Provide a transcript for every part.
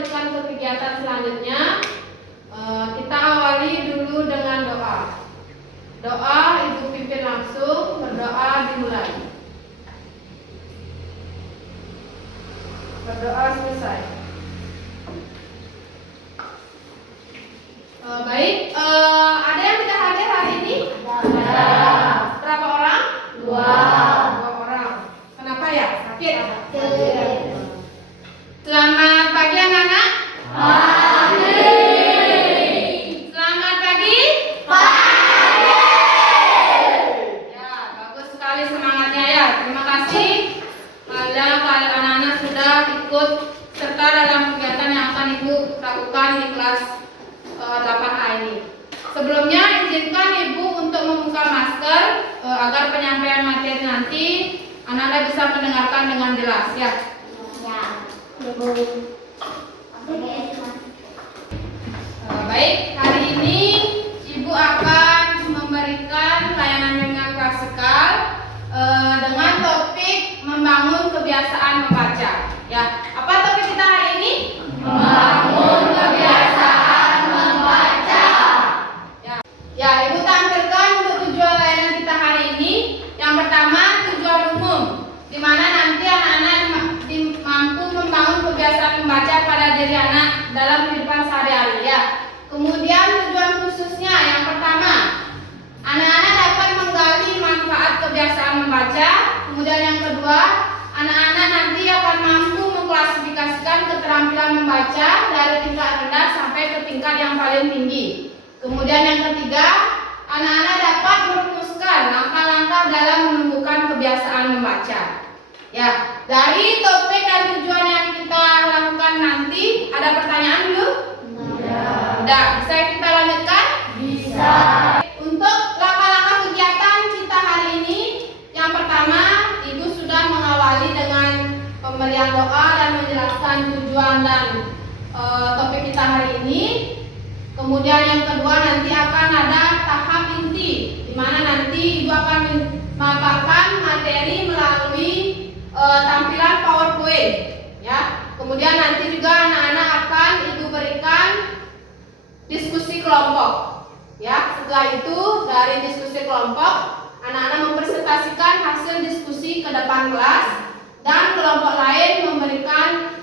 melanjutkan ke kegiatan selanjutnya, kita awali dulu dengan doa. Doa Ibu pimpin langsung, berdoa dimulai. Berdoa selesai. Baik, ada yang tidak hadir hari ini? Ada. Berapa orang? Dua orang. Kenapa ya? Sakit? Selamat pagi anak-anak. Pagi. Selamat pagi. Pagi. Ya, bagus sekali semangatnya ya. Terima kasih pada anak-anak sudah ikut serta dalam kegiatan yang akan Ibu lakukan di kelas 8A ini. Sebelumnya izinkan Ibu untuk membuka masker agar penyampaian materi nanti anak-anak bisa mendengarkan dengan jelas ya. Baik, hari ini Ibu akan memberikan layanan bimbingan klasikal dengan topik membangun kebiasaan membaca. Ya, apa topik kita hari ini? Membangun kebiasaan membaca. Ya, Ibu tampilkan untuk tujuan layanan kita hari ini. Yang pertama, tujuan umum, di mana nanti anak-anak mampu membangun kebiasaan membaca pada diri anak dalam kehidupan sehari-hari ya. Kemudian tujuan khususnya, yang pertama, anak-anak dapat menggali manfaat kebiasaan membaca. Kemudian yang kedua, anak-anak nanti akan mampu mengklasifikasikan keterampilan membaca dari tingkat rendah sampai ke tingkat yang paling tinggi. Kemudian yang ketiga, anak-anak dapat merumuskan langkah-langkah dalam menumbuhkan kebiasaan membaca. Ya, dari topik dan tujuan yang kita lakukan nanti, ada pertanyaan dulu? Tidak. Bisa kita lanjutkan? Bisa. Untuk langkah-langkah kegiatan kita hari ini, yang pertama, Ibu sudah mengawali dengan pemberian doa dan menjelaskan tujuan dan topik kita hari ini. Kemudian yang kedua nanti akan ada tahap inti, di mana nanti Ibu akan memaparkan materi melalui tampilan PowerPoint, ya. Kemudian nanti juga anak-anak akan Ibu berikan diskusi kelompok, ya. Setelah itu dari diskusi kelompok, anak-anak mempresentasikan hasil diskusi ke depan kelas dan kelompok lain memberikan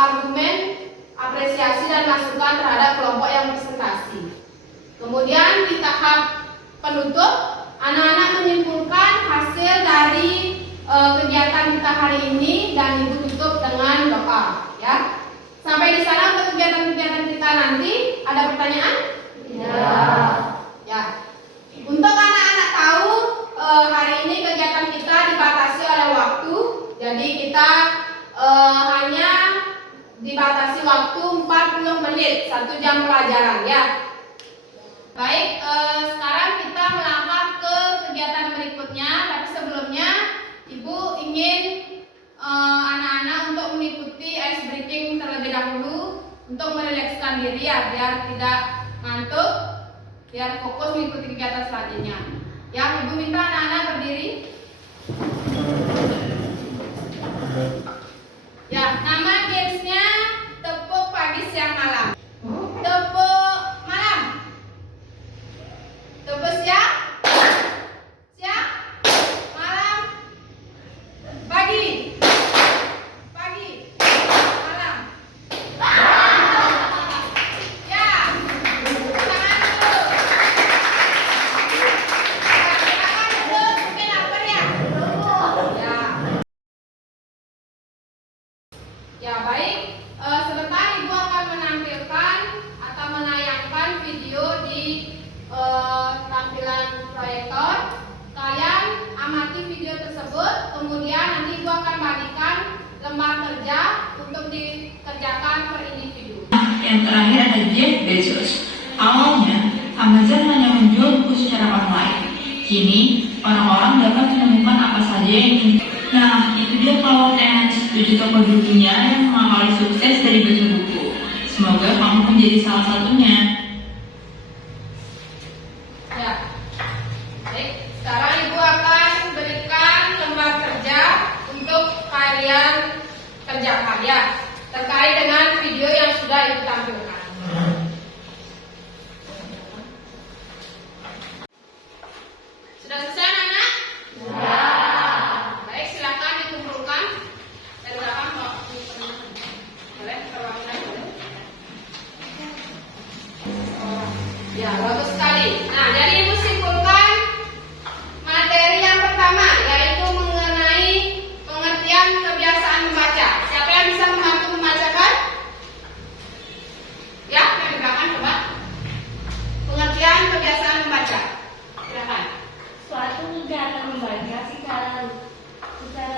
argumen, apresiasi dan masukan terhadap kelompok yang presentasi. Kemudian di tahap penutup, anak-anak menyimpulkan hasil dari kegiatan kita hari ini dan Ibu tutup dengan doa, ya. Sampai di sana untuk kegiatan-kegiatan kita nanti, ada pertanyaan? Ya. Ya. Untuk anak-anak tahu hari ini kegiatan kita dibatasi oleh waktu, jadi kita hanya dibatasi waktu 40 menit, 1 jam pelajaran ya. Baik, sekarang kita melangkah ke kegiatan berikutnya, tapi sebelumnya Ibu ingin anak-anak untuk mengikuti ice breaking terlebih dahulu untuk merilekskan diri ya, biar tidak ngantuk, biar fokus mengikuti kegiatan selanjutnya. Ya, Ibu minta anak-anak berdiri. Ya, nama gamesnya tepuk pagi siang malam. Tepuk malam. Tepuk siang. Siang. Malam. Pagi. Pagi. Malam. Ya. Tangan dulu. Silakan duduk. Mungkin lapar ya? Ya. Ya, baik. Sebentar Ibu akan menampilkan atau menayangkan video di tampilan proyektor. Kalian amati video tersebut, kemudian nanti Ibu akan bagikan lembar kerja untuk dikerjakan per individu. Yang terakhir ada Jeff Bezos. Awalnya, Amazon hanya menjual buku secara online. Kini, orang-orang dapat menemukan apa saja yang ingin. Nah, itu dia Cloud Ends, 7 toko di dunia yang mengawali sukses dari baca buku. Semoga kamu menjadi salah satunya. Ya, baik. Sekarang Ibu akan berikan lembar kerja untuk kalian kerjakan ya, terkait dengan video Ya, bagus sekali. Nah, jadi Ibu simpulkan materi yang pertama, yaitu mengenai pengertian kebiasaan membaca. Siapa yang bisa membantu membacakan? Ya, yang di belakang coba. Pengertian kebiasaan membaca. Silakan. Suatu kegiatan membaca secara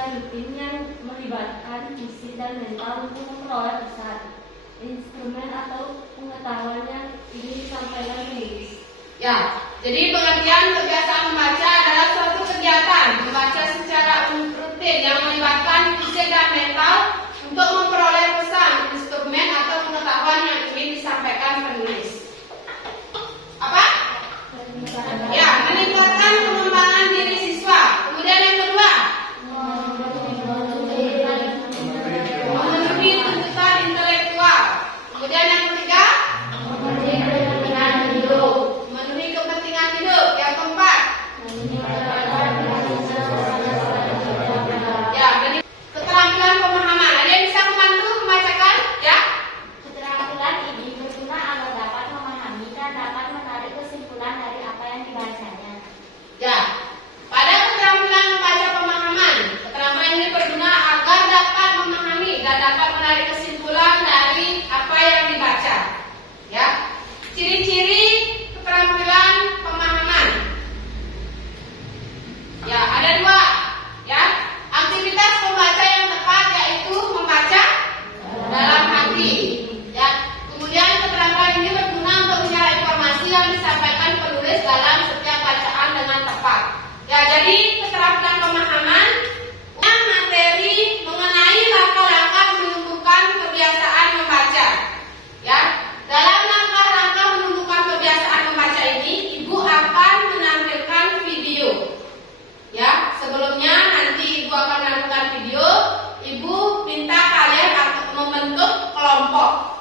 rutin yang melibatkan fisik dan mental untuk memperoleh pesan, instrumen atau pengetahuan yang ingin disampaikan penulis. Ya, jadi pengertian kebiasaan membaca adalah suatu kegiatan membaca secara rutin yang melibatkan fisik dan mental untuk memperoleh pesan, instrumen atau pengetahuan yang ingin disampaikan penulis. Apa? Ya, meningkatkan pengembangan diri siswa. Kemudian yang kedua, memenuhi tuntutan intelektual. Kemudian yang ketiga, memenuhi kepentingan hidup. Yang keempat, ya, keterampilan pemahaman. Ada yang bisa membantu membacakan? Ya. Keterampilan ini berguna agar dapat memahami dan dapat menarik kesimpulan dari apa yang dibacanya. Ya, pada keterampilan membaca pemahaman, keterampilan ini berguna agar dapat memahami dan dapat menarik kesimpulan dari apa yang dibaca. Ya, ciri-ciri keterampilan pemahaman. Ya, ada dua. Ya, aktivitas pembaca yang tepat yaitu membaca dalam hati. Ya, kemudian keterampilan ini berguna untuk mencari informasi yang disampaikan penulis dalam setiap bacaan dengan tepat. Ya, jadi keterampilan pemahaman materi mengenai langkah-langkah menumbuhkan kebiasaan membaca. Ya, dalam langkah-langkah menumbuhkan kebiasaan membaca ini, Ibu akan menampilkan video. Ya, sebelumnya nanti Ibu akan menampilkan video. Ibu minta kalian membentuk kelompok.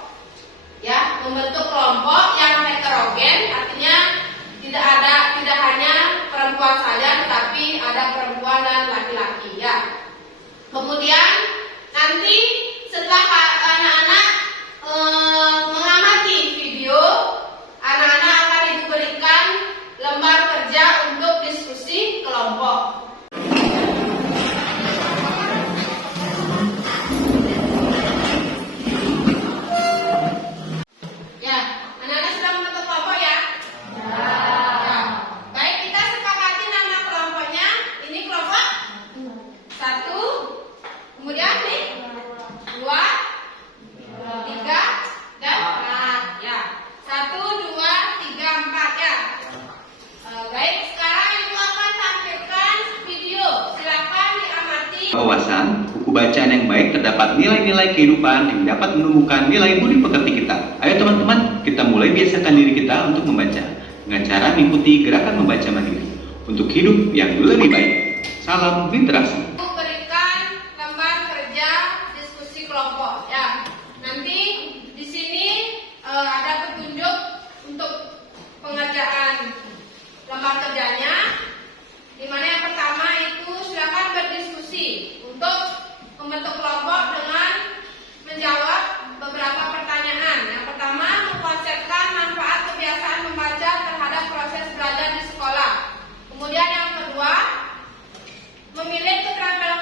Ya, membentuk kelompok yang heterogen, artinya tidak hanya perempuan saja, tetapi ada perempuan dan laki-laki. Ya. Kemudian nanti setelah anak-anak mengamati video, anak-anak akan Ibu berikan lembar kerja untuk diskusi kelompok. Ya, anak-anak sudah membentuk kelompok ya? Ya. Baik, kita sepakati nama kelompoknya. Ini kelompok 1, kemudian nih 2, 3, dan 4. Ya, 1, 2, 3, 4 ya. Baik, sekarang Ibu akan tampilkan video. Silakan diamati. Wawasan, buku bacaan yang baik terdapat nilai-nilai kehidupan yang dapat menumbuhkan nilai budi pekerti kita. Ayo teman-teman, kita mulai biasakan diri kita untuk membaca dengan cara mengikuti gerakan membaca mandiri untuk hidup yang lebih baik. Salam literasi. Ibu berikan lembar kerja diskusi kelompok. Ya, nanti di sini ada petunjuk untuk pengerjaan lembar kerjanya. Di mana yang pertama itu silakan berdiskusi untuk membentuk kelompok dengan menjawab beberapa pertanyaan. Yang pertama, mengkonsepkan manfaat kebiasaan membaca terhadap proses belajar di sekolah. Kemudian yang kedua, memilih keterampilan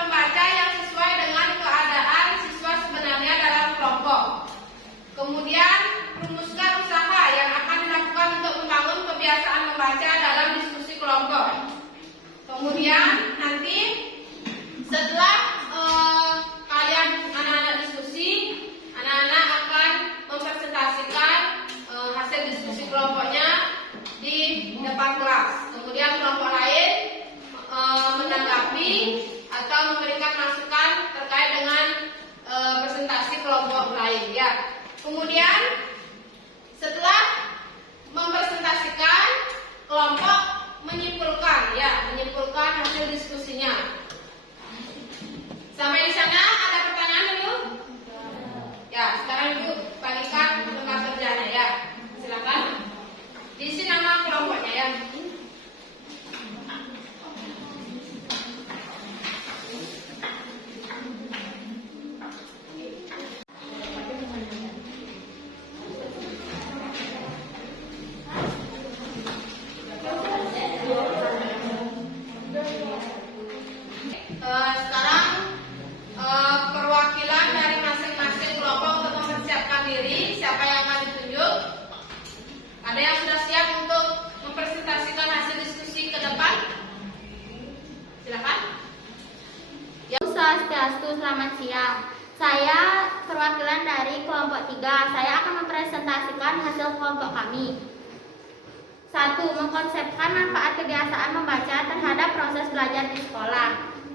kelompok kami. 1. Mengkonsepkan manfaat kebiasaan membaca terhadap proses belajar di sekolah.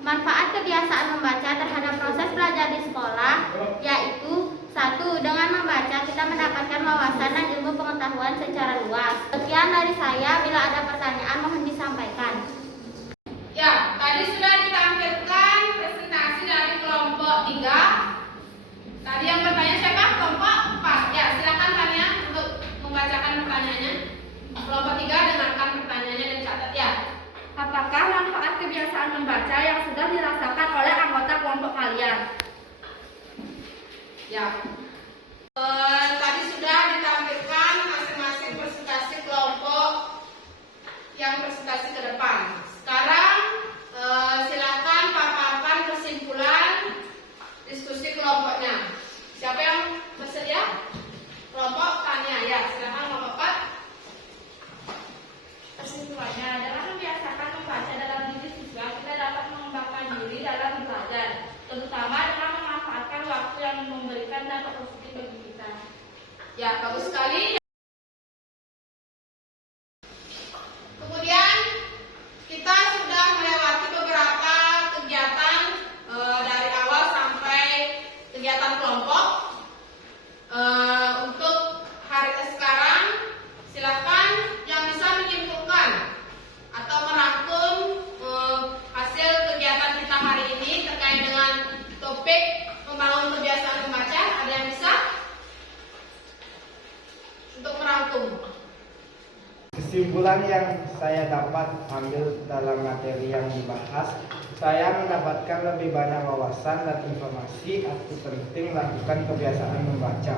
Manfaat kebiasaan membaca terhadap proses belajar di sekolah yaitu 1. Dengan membaca kita mendapatkan wawasan dan ilmu pengetahuan secara luas. Sekian dari saya, bila ada pertanyaan mohon disampaikan. Ya, tadi sudah ditampilkan presentasi dari kelompok 3. Tadi yang bertanya siapa? Kelompok 4. Ya, silakan Tania untuk membacakan pertanyaannya. Kelompok 3 dengarkan pertanyaannya dan catat ya. Apakah manfaat kebiasaan membaca yang sudah dirasakan oleh anggota kelompok kalian? Ya. Tadi sudah ditampilkan masing-masing presentasi kelompok yang presentasi ke depan. Sekarang silakan paparkan kesimpulan diskusi kelompoknya. Siapa yang bersedia? Kelompok Tania ya, silakan kelompok 4. Kesimpulannya, dengan membiasakan membaca dalam diri siswa, kita dapat mengembangkan diri dalam belajar, terutama dengan memanfaatkan waktu yang memberikan dampak positif bagi kita. Ya, bagus sekali. Kemudian kita sudah melewati beberapa kegiatan dari awal sampai kegiatan kelompok. Untuk hari sekarang, silakan yang bisa menyimpulkan atau merangkum hasil kegiatan kita hari ini terkait dengan topik membangun kebiasaan membaca. Ada yang bisa untuk merangkum? Kesimpulan yang saya dapat ambil dalam materi yang dibahas, saya mendapatkan lebih banyak wawasan dan informasi arti penting lakukan kebiasaan membaca.